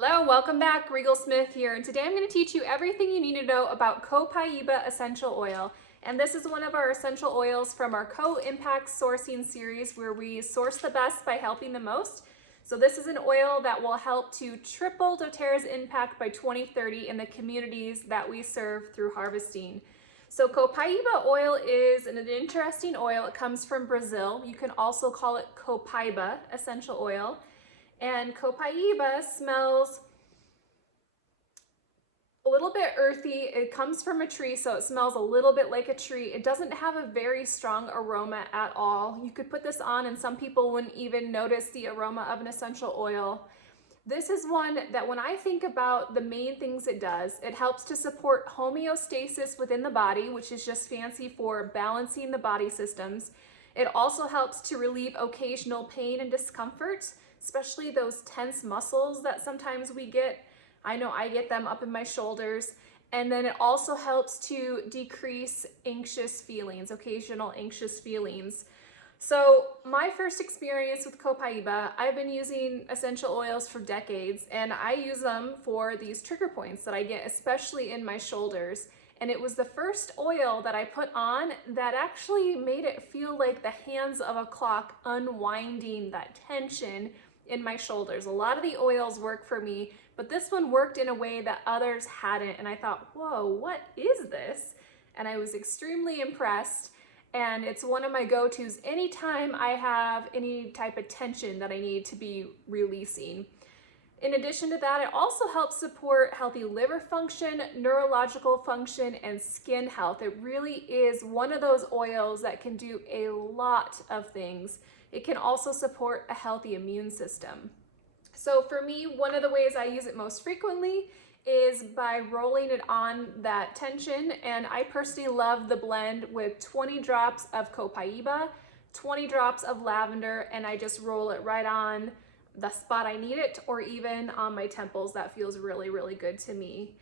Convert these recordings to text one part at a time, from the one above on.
Hello, welcome back. Rigel Smith here, and today I'm going to teach you everything you need to know about Copaiba essential oil. And this is one of our essential oils from our Co-Impact Sourcing series where we source the best by helping the most. So this is an oil that will help to triple doTERRA's impact by 2030 in the communities that we serve through harvesting. So Copaiba oil is an interesting oil. It comes from Brazil. You can also call it Copaiba essential oil. And Copaiba smells a little bit earthy. It comes from a tree, so it smells a little bit like a tree. It doesn't have a very strong aroma at all. You could put this on and some people wouldn't even notice the aroma of an essential oil. This is one that when I think about the main things it does, it helps to support homeostasis within the body, which is just fancy for balancing the body systems. It also helps to relieve occasional pain and discomfort, especially those tense muscles that sometimes we get. I know I get them up in my shoulders. And then it also helps to decrease anxious feelings, occasional anxious feelings. So my first experience with Copaiba, I've been using essential oils for decades, and I use them for these trigger points that I get, especially in my shoulders. And it was the first oil that I put on that actually made it feel like the hands of a clock unwinding that tension in my shoulders. A lot of the oils work for me, but this one worked in a way that others hadn't. And I thought, whoa, what is this? And I was extremely impressed. And it's one of my go-tos anytime I have any type of tension that I need to be releasing. In addition to that, it also helps support healthy liver function, neurological function, and skin health. It really is one of those oils that can do a lot of things. It can also support a healthy immune system. So for me, one of the ways I use it most frequently is by rolling it on that tension. And I personally love the blend with 20 drops of Copaiba, 20 drops of lavender, and I just roll it right on the spot I need it, or even on my temples. That feels really, really good to me.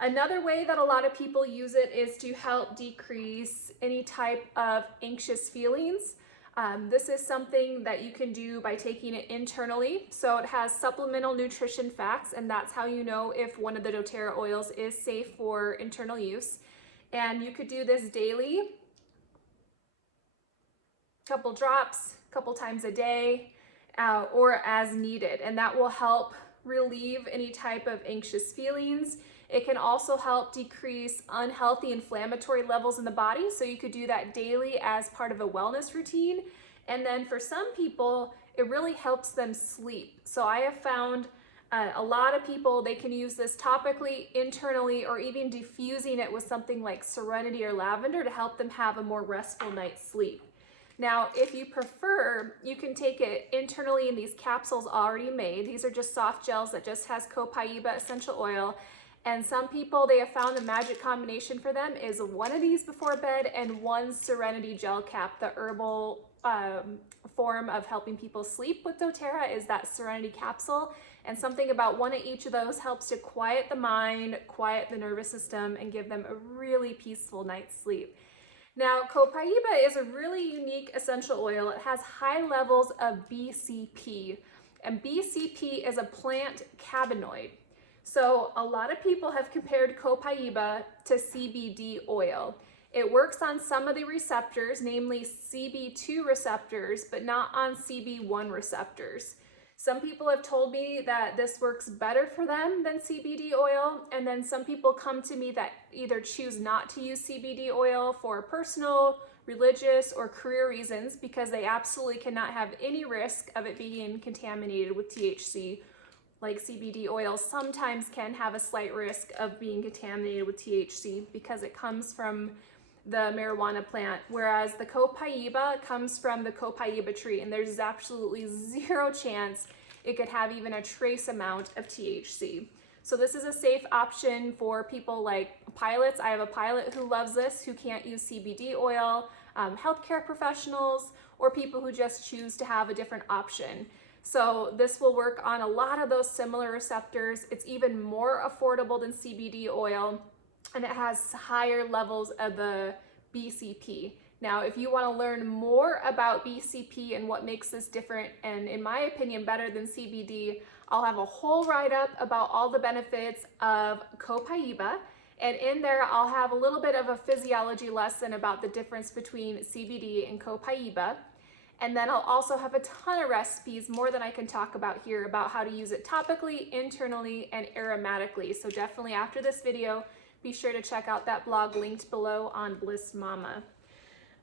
Another way that a lot of people use it is to help decrease any type of anxious feelings. This is something that you can do by taking it internally. So it has supplemental nutrition facts, and that's how you know if one of the doTERRA oils is safe for internal use. And you could do this daily, couple drops, couple times a day, or as needed. And that will help relieve any type of anxious feelings. It can also help decrease unhealthy inflammatory levels in the body. So you could do that daily as part of a wellness routine. And then for some people, it really helps them sleep. So I have found a lot of people, they can use this topically, internally, or even diffusing it with something like serenity or lavender to help them have a more restful night's sleep. Now, if you prefer, you can take it internally in these capsules already made. These are just soft gels that just has Copaiba essential oil. And some people, they have found the magic combination for them is one of these before bed and one Serenity gel cap. The herbal form of helping people sleep with doTERRA is that Serenity capsule. And something about one of each of those helps to quiet the mind, quiet the nervous system, and give them a really peaceful night's sleep. Now, Copaiba is a really unique essential oil. It has high levels of BCP, and BCP is a plant cannabinoid. So a lot of people have compared Copaiba to CBD oil. It works on some of the receptors, namely CB2 receptors, but not on CB1 receptors. Some people have told me that this works better for them than CBD oil, and then some people come to me that either choose not to use CBD oil for personal, religious, or career reasons because they absolutely cannot have any risk of it being contaminated with THC. Like CBD oil sometimes can have a slight risk of being contaminated with THC because it comes from the marijuana plant, whereas the Copaiba comes from the Copaiba tree, and there's absolutely zero chance it could have even a trace amount of THC. So this is a safe option for people like pilots. I have a pilot who loves this, who can't use CBD oil, healthcare professionals, or people who just choose to have a different option. So this will work on a lot of those similar receptors. It's even more affordable than CBD oil, and it has higher levels of the BCP. Now, if you want to learn more about BCP and what makes this different, and in my opinion, better than CBD, I'll have a whole write-up about all the benefits of Copaiba, and in there I'll have a little bit of a physiology lesson about the difference between CBD and Copaiba. And then I'll also have a ton of recipes, more than I can talk about here, about how to use it topically, internally, and aromatically. So definitely after this video, be sure to check out that blog linked below on Bliss Mama.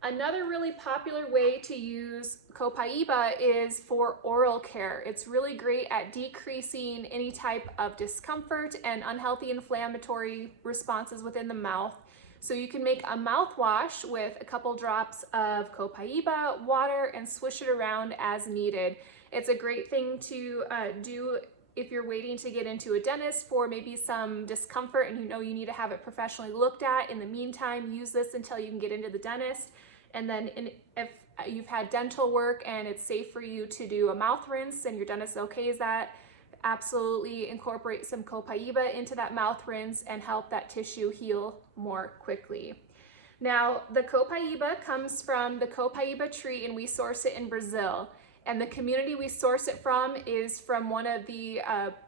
Another really popular way to use Copaiba is for oral care. It's really great at decreasing any type of discomfort and unhealthy inflammatory responses within the mouth. So you can make a mouthwash with a couple drops of Copaiba, water, and swish it around as needed. It's a great thing to do if you're waiting to get into a dentist for maybe some discomfort and you know you need to have it professionally looked at. In the meantime, use this until you can get into the dentist. And then if you've had dental work and it's safe for you to do a mouth rinse and your dentist okays that, absolutely incorporate some Copaiba into that mouth rinse and help that tissue heal more quickly. Now, the Copaiba comes from the Copaiba tree and we source it in Brazil. And the community we source it from is from one of the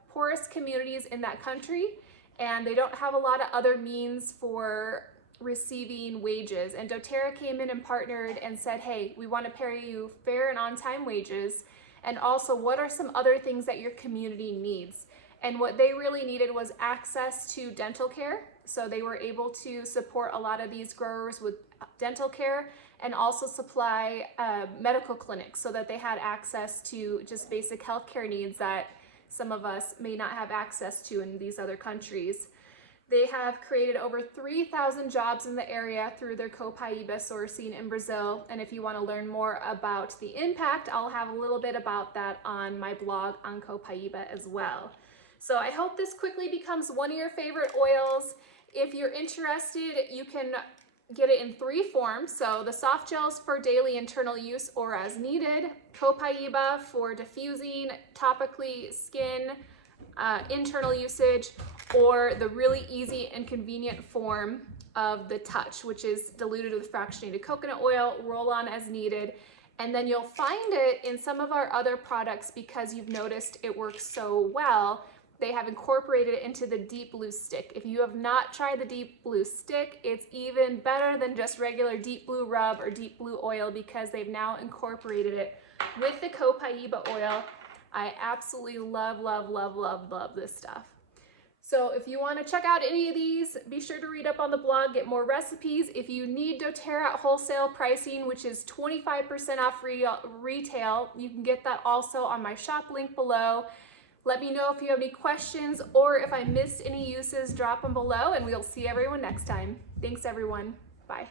poorest communities in that country. And they don't have a lot of other means for receiving wages. And doTERRA came in and partnered and said, hey, we want to pay you fair and on-time wages. And also, what are some other things that your community needs? And what they really needed was access to dental care. So they were able to support a lot of these growers with dental care and also supply medical clinics so that they had access to just basic healthcare needs that some of us may not have access to in these other countries. They have created over 3,000 jobs in the area through their Copaiba sourcing in Brazil. And if you want to learn more about the impact, I'll have a little bit about that on my blog on Copaiba as well. So I hope this quickly becomes one of your favorite oils. If you're interested, you can get it in 3 forms. So the soft gels for daily internal use or as needed, Copaiba for diffusing topically skin, internal usage, or the really easy and convenient form of the touch, which is diluted with fractionated coconut oil, roll on as needed. And then you'll find it in some of our other products because you've noticed it works so well. They have incorporated it into the Deep Blue Stick. If you have not tried the Deep Blue Stick, it's even better than just regular Deep Blue Rub or Deep Blue Oil because they've now incorporated it with the Copaiba oil. I absolutely love, love, love, love, love this stuff. So if you want to check out any of these, be sure to read up on the blog, get more recipes. If you need doTERRA at wholesale pricing, which is 25% off retail, you can get that also on my shop link below. Let me know if you have any questions or if I missed any uses, drop them below and we'll see everyone next time. Thanks everyone. Bye.